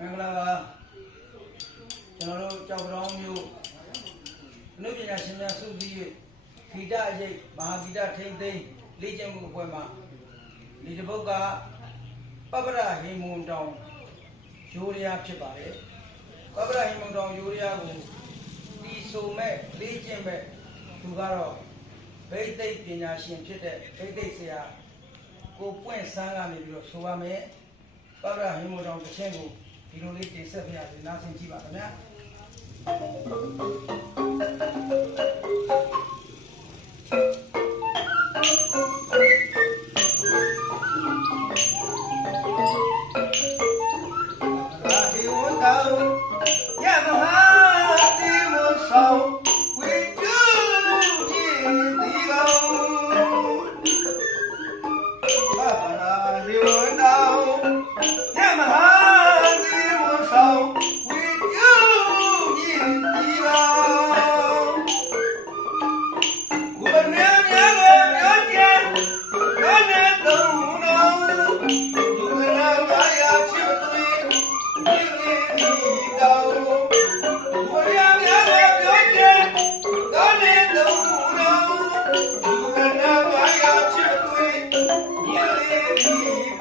မင်္ဂလာပါကျွန်တော်တို့ကြောက်ကြောင်မျိုးအနုပညာရှင်များစုစည်း၍ဂီတအရေးမဟာဂီတထိမ့်သိမ်းလေ့ကျင့်မှုအဖွဲ့မှာဒီတစ်ပုဒ်ကပပ္ပရဟိမွန်တောင်ရိုးရဖြစ်ပါတယ်ပပ္ပရဟိမွန်တောင်ရိုးရကိုတီဆိုမဲ့လေ့ကျင့်မဲ့သူကတော့ဗိသိက်ပညာရှင်ဖြစ်တဲ့ဗိသိက်ဆရာကိုပွင့်ဆန်းကနေပြီးတော့ဆိုပါမယ်ပပ္ပဟိမတောင်တစ်ချင်းကို ဒီလိုလေးတင်ဆက်ပြရစီနားဆင်ကြည့်ပါခင်ဗျာ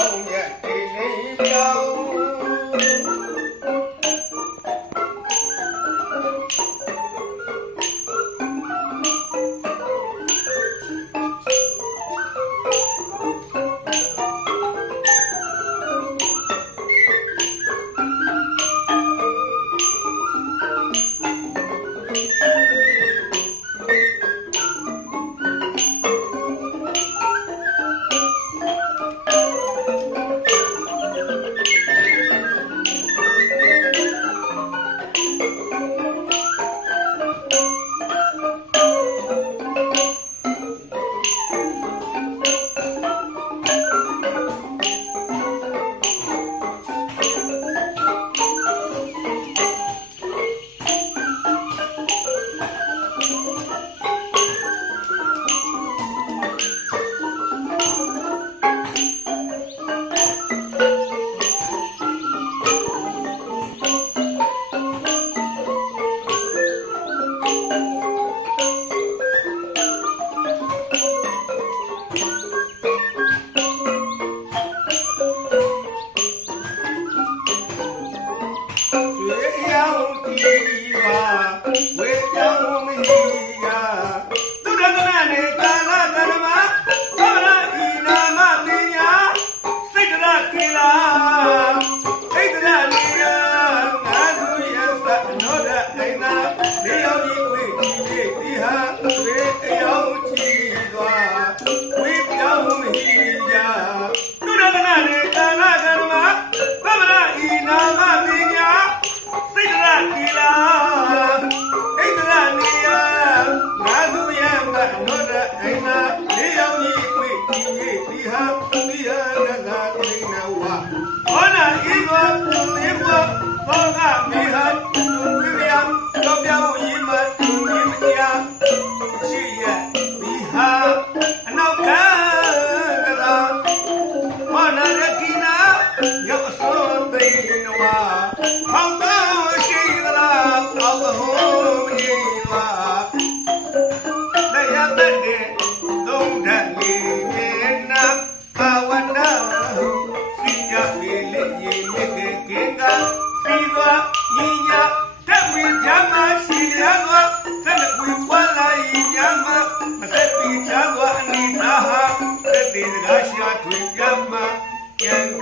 င်းလို့ကောင်းရဲ့ဒီနေပြောင်း နဝဟောင်းတော်ရှိသလားအောက်ဟောမနေပါလက်ရတဲ့သုံးဓာတ်လေးနေနာဘာဝနာစိကြပေလေရေမြစ်ကေကေကပြီးသွားညီညာတက်ဝိဓမ္မရှိလျာကဆက်လက်ဝိပွားလာညမမဆက်ပြီးချာကအနိဒါဟာသက်တေစကားရှာထွေပြမကံကံ